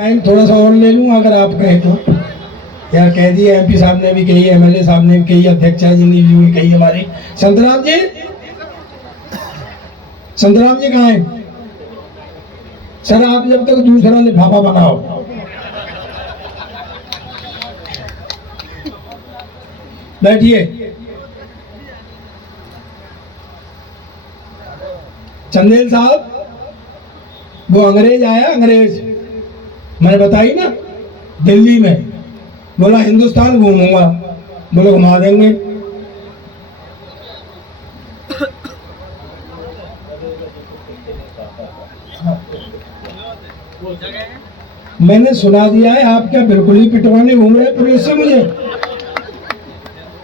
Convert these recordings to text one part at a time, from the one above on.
Time थोड़ा सा और ले लूँ अगर आप कहें तो। यार कह दिए, एमपी साहब ने भी कही, एमएलए साहब ने भी कही, अध्यक्ष जी ने भी कही हमारी। संतराम जी, संतराम जी कहाँ हैं? सर आप जब तक दूसरा लिफाफा बनाओ। बैठिए। चंदेल साहब, वो अंग्रेज आया, अंग्रेज मैंने बताई ना, दिल्ली में, बोला हिंदुस्तान घूमूंगा। बोले घुमा देंगे। मैंने सुना दिया है, आप क्या बिल्कुल ही पिटवाने घूम रहे पुलिस से मुझे?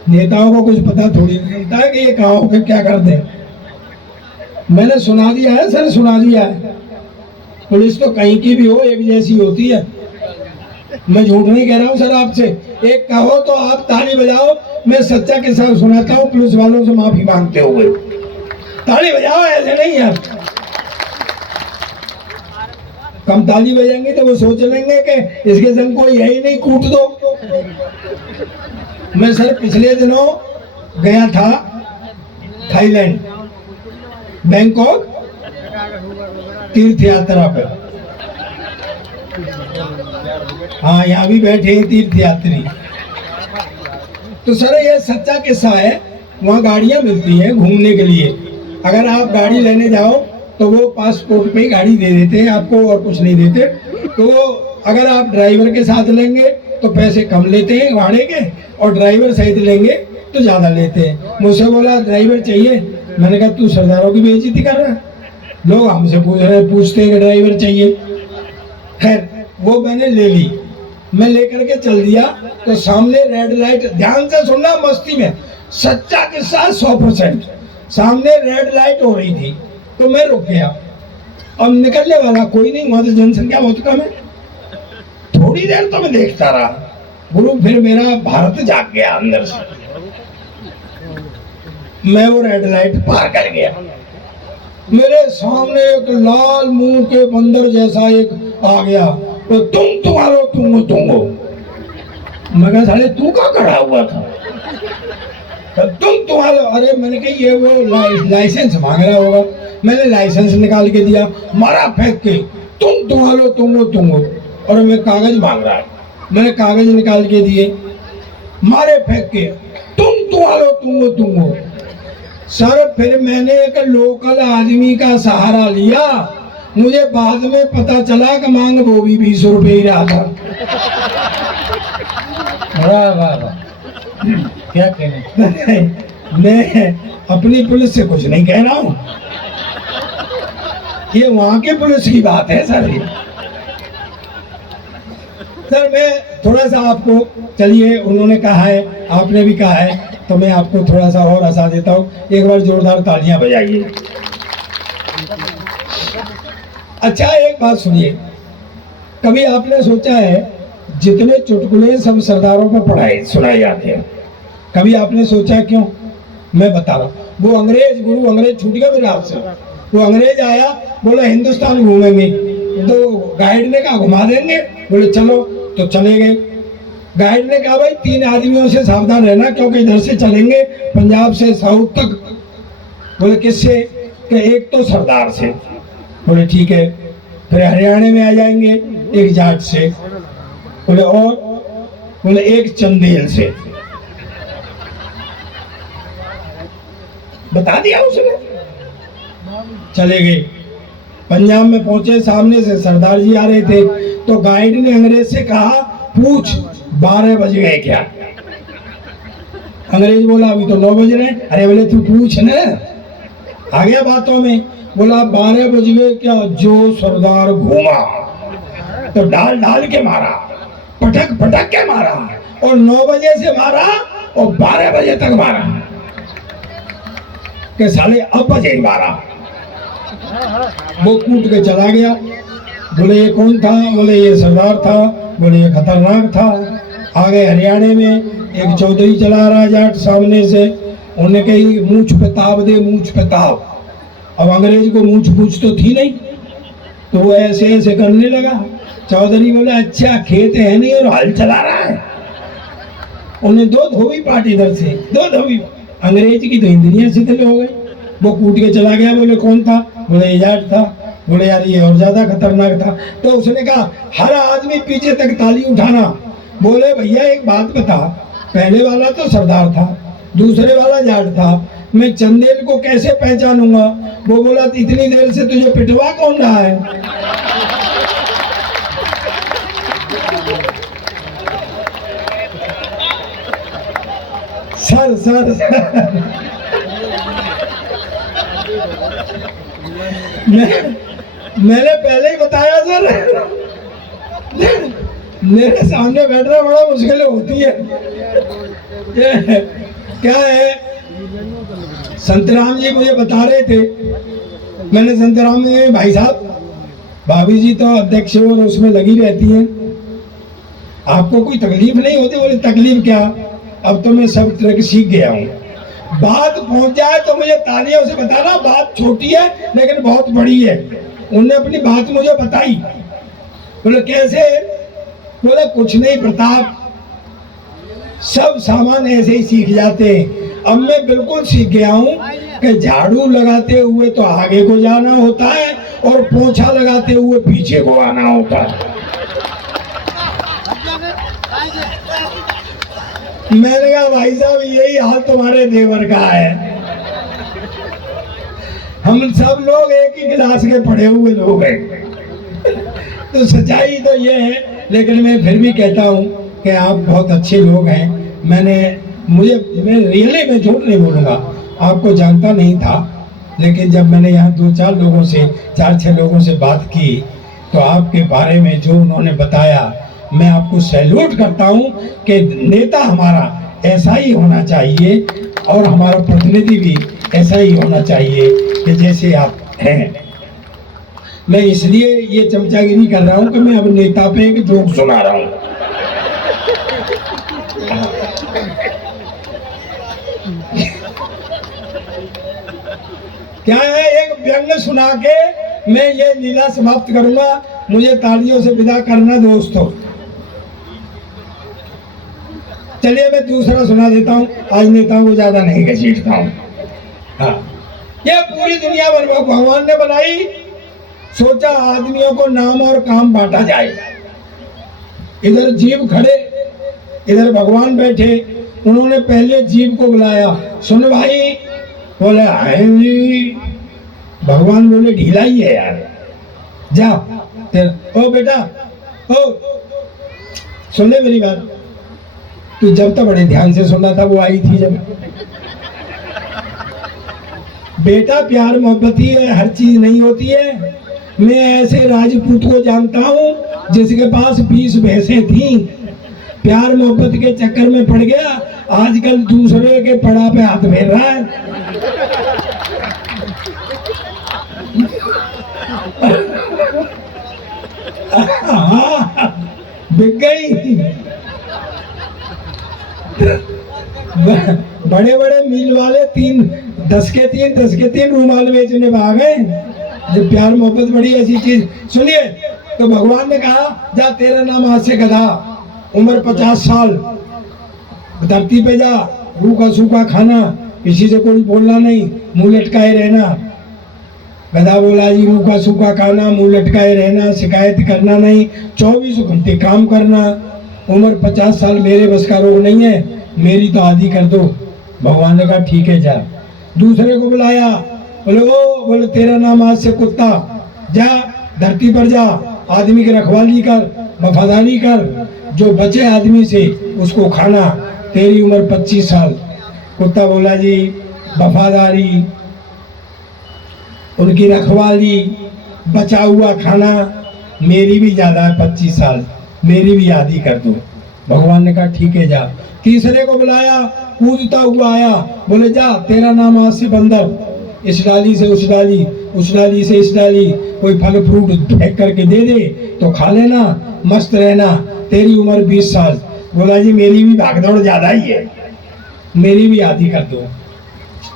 नेताओं को कुछ पता थोड़ी नहीं होता है कि ये कहाँ होकर क्या कर दे। मैंने सुना दिया है सर, सुना दिया है। पुलिस तो कहीं की भी हो एक जैसी होती है। मैं झूठ नहीं कह रहा हूँ सर आपसे। एक कहो तो आप ताली बजाओ, मैं सच्चा किस्सा सुनाता हूँ पुलिस वालों से माफी मांगते हुए। ताली बजाओ, ऐसे नहीं है। कम ताली बजाएंगे तो वो सोच लेंगे कि इसके संग कोई है ही नहीं, कूट दो। मैं सर पिछले दिनों गया था थाईलैंड, बैंकॉक, तीर्थ यात्रा पे। हाँ, यहाँ भी बैठे हैं तीर्थ यात्री। तो सर ये सच्चा किस्सा है। वहाँ गाड़ियाँ मिलती हैं घूमने के लिए। अगर आप गाड़ी लेने जाओ तो वो पासपोर्ट पे ही गाड़ी दे देते हैं आपको, और कुछ नहीं देते। तो अगर आप ड्राइवर के साथ लेंगे तो पैसे कम लेते हैं भाड़े के, और ड्राइवर सहित लेंगे तो ज़्यादा लेते हैं। मुझसे बोला ड्राइवर चाहिए। मैंने कहा तू सरदारों की बेइज्जती कर रहा है, लोग हमसे पूछते हैं कि ड्राइवर चाहिए। खैर वो मैंने ले ली। मैं लेकर के चल दिया तो सामने रेड लाइट, ध्यान से सुनना मस्ती में, सच्चा किस्सा 100%। सामने रेड लाइट हो रही थी तो मैं रुक गया। अब निकलने वाला कोई नहीं, वहां तो जनसंख्या बहुत कम है। थोड़ी देर तो मैं देखता रहा गुरु, फिर मेरा भारत जाग गया अंदर से। मैं वो रेड लाइट पार कर गया। मेरे सामने एक लाल मुंह के बंदर जैसा एक आ गया, तो तुम तुम्हारो तुंगो। मैं कहा साले तू कहाँ खड़ा हुआ था? तो तुम तुम्हारो, अरे मैंने कहा ये वो लाइसेंस मांग रहा होगा। मैंने लाइसेंस निकाल के दिया, मारा फेंक के, तुम तुम्हारो तुंगो। और मैं कागज मांग रहा है, मैंने कागज निकाल के दिए, मारे फेंक के, तुम तुम्हारो तुंगो। सर फिर मैंने एक लोकल आदमी का सहारा लिया। मुझे बाद में पता चला कि मांग वो भी 20 रुपए ही रहा था। वाह वाह वाह, क्या कहने। मैं अपनी पुलिस से कुछ नहीं कह रहा हूँ, ये वहां के पुलिस की बात है सर। सर मैं थोड़ा सा आपको, चलिए उन्होंने कहा है, आपने भी कहा है, तो मैं आपको थोड़ा सा और हंसा देता हूँ। एक बार जोरदार तालियां बजाइए। अच्छा एक बात सुनिए, कभी आपने सोचा है जितने चुटकुले सब सरदारों पर पढ़ाए सुनाए जाते हैं, कभी आपने सोचा क्यों? मैं बता रहा हूँ। वो अंग्रेज गुरु, अंग्रेज छूट गया मेरे आपसे। वो अंग्रेज आया, बोला हिंदुस्तान घूमेंगे, तो गाइड ने कहा घुमा देंगे। बोले चलो, तो चले गए। गाइड ने कहा भाई 3 आदमियों से सावधान रहना, क्योंकि इधर से चलेंगे पंजाब से साउथ तक। बोले किससे? कि एक तो सरदार से। बोले ठीक है। फिर हरियाणा में आ जाएंगे एक जाट से। बोले और? बोले एक चंदेल से। बता दिया उसने। चले गए, पंजाब में पहुंचे, सामने से सरदार जी आ रहे थे। तो गाइड ने अंग्रेज से कहा पूछ 12 बज गए क्या? अंग्रेज बोला अभी तो 9 बज रहे। अरे बोले तू पूछ ना, आ गया बातों में। बोला 12 बज गए क्या? जो सरदार घूमा तो डाल डाल के मारा, पटक पटक के मारा, और 9 बजे से मारा और 12 बजे तक मारा के साले अब बजे ही मारा। वो कूट के चला गया। बोले ये कौन था? बोले ये सरदार था। बोले ये खतरनाक था। आ गए हरियाणा में, एक चौधरी चला रहा जाट सामने से। उन्होंने कही मूछ पे ताब दे, मूछ पे ताब। अब अंग्रेज को मूछ पूछ तो थी नहीं, तो वो ऐसे ऐसे करने लगा। चौधरी बोले अच्छा खेत है नहीं और हल चला रहा है। उन्हें दो धोबी पार्टी इधर से, दो धोबी, अंग्रेज की तो इंद्रियां शिथिल हो गई। वो कूद के चला गया। बोले कौन था? बोले एजाज था। बोले यार ये और ज्यादा खतरनाक था। तो उसने कहा हर आदमी पीछे तक ताली उठाना। बोले भैया एक बात बता, पहले वाला तो सरदार था, दूसरे वाला जाट था, मैं चंदेल को कैसे पहचानूंगा? वो बोला इतनी देर से तुझे पिटवा कौन रहा है? सर मैंने पहले ही बताया सर, मेरे सामने बैठना बड़ा मुश्किल होती है। क्या है, संतराम जी मुझे बता रहे थे, मैंने संतराम जी भाई साहब भाभी जी तो अध्यक्ष और उसमें लगी रहती हैं, आपको कोई तकलीफ नहीं होती? बोले तकलीफ क्या, अब तो मैं सब तरह की सीख गया हूँ। बात पहुंच जाए तो मुझे तालियों से बताना, बात छोटी है लेकिन बहुत बड़ी है। उनने अपनी बात मुझे बताई। बोले कैसे? बोले कुछ नहीं प्रताप, सब सामान ऐसे ही सीख जाते हैं। अब मैं बिल्कुल सीख गया हूँ कि झाड़ू लगाते हुए तो आगे को जाना होता है और पोछा लगाते हुए पीछे को आना होता है। मैंने कहा भाई साहब यही हाल तुम्हारे देवर का है। हम सब लोग एक ही क्लास के पढ़े हुए लोग हैं। तो सच्चाई तो ये है, लेकिन मैं फिर भी कहता हूँ कि आप बहुत अच्छे लोग हैं। मैं रियली मैं झूठ नहीं बोलूँगा, आपको जानता नहीं था, लेकिन जब मैंने यहाँ 2-4 लोगों से 4-6 लोगों से बात की तो आपके बारे में जो उन्होंने बताया, मैं आपको सैल्यूट करता हूँ कि नेता हमारा ऐसा ही होना चाहिए और हमारा प्रतिनिधि भी ऐसा ही होना चाहिए कि जैसे आप हैं। मैं इसलिए ये चमचागिरी कर रहा हूँ कि मैं अब नेता पे एक जोक सुना रहा हूँ। क्या है, एक व्यंग सुना के मैं ये लीला समाप्त करूंगा। मुझे तालियों से विदा करना दोस्तों। चलिए मैं दूसरा सुना देता हूँ, आज नेताओं को ज्यादा नहीं घसीटता हूँ। हाँ, ये पूरी दुनिया भगवान ने बनाई, सोचा आदमियों को नाम और काम बांटा जाए। इधर जीव खड़े, इधर भगवान बैठे। उन्होंने पहले जीव को बुलाया, सुन भाई। बोले आए जी। भगवान बोले ढीला ही है यार, जा ओ बेटा, ओ सुन ले मेरी बात। तू जब तक बड़े ध्यान से सुना था, वो आई थी जब। बेटा प्यार मोहब्बत ही है, हर चीज नहीं होती है। मैं ऐसे राजपूत को जानता हूँ जिसके पास 20 भैंसें थी, प्यार मोहब्बत के चक्कर में पड़ गया, आजकल दूसरे के पड़ा पे हाथ फेर रहा है। बिक गई। बड़े बड़े मील वाले 10 के 3 रूमाल बेचने भागे। जब प्यार मोहब्बत बड़ी ऐसी चीज। सुनिए, तो भगवान ने कहा जा तेरा नाम आज से गधा, उम्र 50 साल, धरती पे जा, रूखा सूखा खाना, किसी से कोई बोलना नहीं, मुंह लटकाए रहना। गधा बोला जी रूखा सूखा खाना, मुंह लटकाए रहना, शिकायत करना नहीं, 24 घंटे काम करना, उम्र 50 साल, मेरे बस का रोग नहीं है, मेरी तो आदि कर दो। भगवान ने कहा ठीक है जा। दूसरे को बुलाया, बोले तेरा नाम आज से कुत्ता, जा धरती पर जा, आदमी की रखवाली कर, वफादारी कर, जो बचे आदमी से उसको खाना, तेरी उम्र 25 साल। कुत्ता बोला जी वफादारी, उनकी रखवाली, बचा हुआ खाना, मेरी भी ज्यादा है 25 साल, मेरी भी आदि कर दो। भगवान ने कहा ठीक है जा। तीसरे को बुलाया, कूदता हुआ आया, बोले जा तेरा नाम आज से बंदर, इस डाली से उस डाली, उस डाली से इस डाली, कोई फल फ्रूट फेंक करके दे दे तो खा लेना, मस्त रहना, तेरी उम्र 20 साल। बोला जी मेरी भी भागदौड़ ज्यादा ही है, मेरी भी आदि कर दो।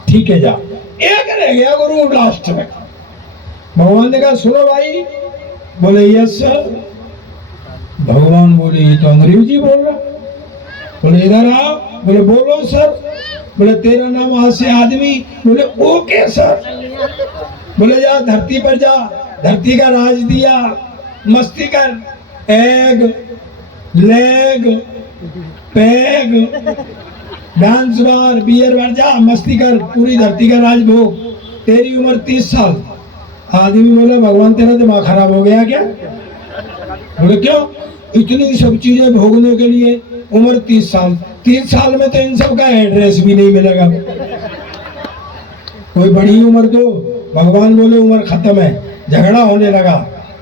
ठीक है जा। एक रह गया गुरु लास्ट में। भगवान ने कहा सुनो भाई। बोले यस सर। भगवान बोले ये तो अंग्रेजी बोल रहा। बोले इधर आओ। बोले बोलो सर। बोले तेरा नाम आज से आदमी। बोले ओके सर। बोले जा धरती पर जा, धरती का राज दिया, मस्ती कर, egg leg peg dance bar beer bar, जा मस्ती कर, पूरी धरती का राज भोग। तेरी उम्र 30 साल। आदमी बोला भगवान तेरा दिमाग खराब हो गया क्या? बोले क्यों? इतनी सब चीजें भोगने के लिए उम्र 30 साल। 30 साल में तो इन सब का एड्रेस भी नहीं मिलेगा। कोई बड़ी उम्र दो। भगवान बोले उम्र खत्म है। झगड़ा होने लगा।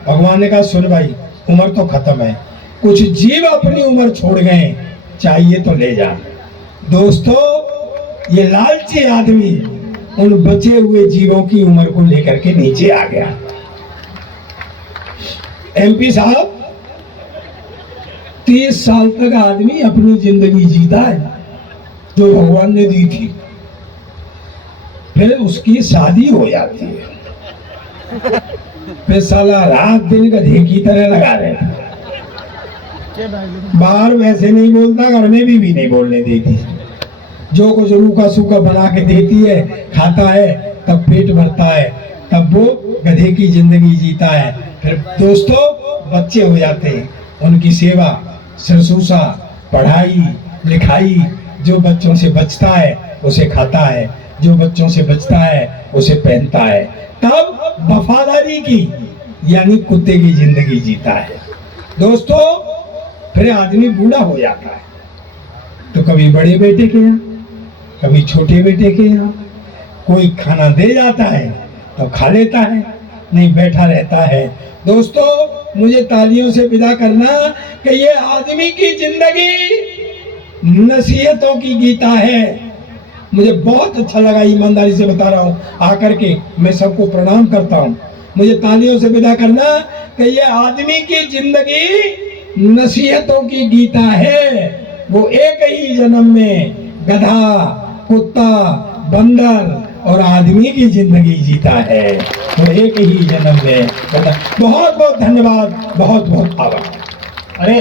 भगवान ने कहा सुन भाई, उम्र तो खत्म है, कुछ जीव अपनी उम्र छोड़ गए, चाहिए तो ले जा। दोस्तों, ये लालची आदमी उन बचे हुए जीवों की उम्र को लेकर के नीचे आ गया। एमपी साहब 30 साल तक आदमी अपनी जिंदगी जीता है जो भगवान ने दी थी, फिर उसकी शादी हो जाती है, फिर साला रात दिन गधे की तरह लगा रहता। बाहर वैसे नहीं बोलता, घर में भी नहीं बोलने देती। जो कुछ रूखा सूखा बना के देती है, खाता है, तब पेट भरता है, तब वो गधे की जिंदगी जीता है। फिर दोस्तों बच्चे हो जाते हैं, उनकी सेवा शुश्रूषा पढ़ाई लिखाई, जो बच्चों से बचता है उसे खाता है, जो बच्चों से बचता है उसे पहनता है, तब वफादारी की यानी कुत्ते की जिंदगी जीता है। दोस्तों फिर आदमी बूढ़ा हो जाता है तो कभी बड़े बेटे के यहाँ, कभी छोटे बेटे के यहाँ, कोई खाना दे जाता है तो खा लेता है, नहीं बैठा रहता है। दोस्तों मुझे तालियों से विदा करना कि ये आदमी की जिंदगी नसीहतों की गीता है। मुझे बहुत अच्छा लगा, ईमानदारी से बता रहा हूँ, आकर के मैं सबको प्रणाम करता हूँ। मुझे तालियों से विदा करना कि ये आदमी की जिंदगी नसीहतों की गीता है। वो एक ही जन्म में गधा, कुत्ता, बंदर और आदमी की जिंदगी जीता है। वो एक ही जन्म में। बहुत बहुत धन्यवाद, बहुत बहुत आभार। अरे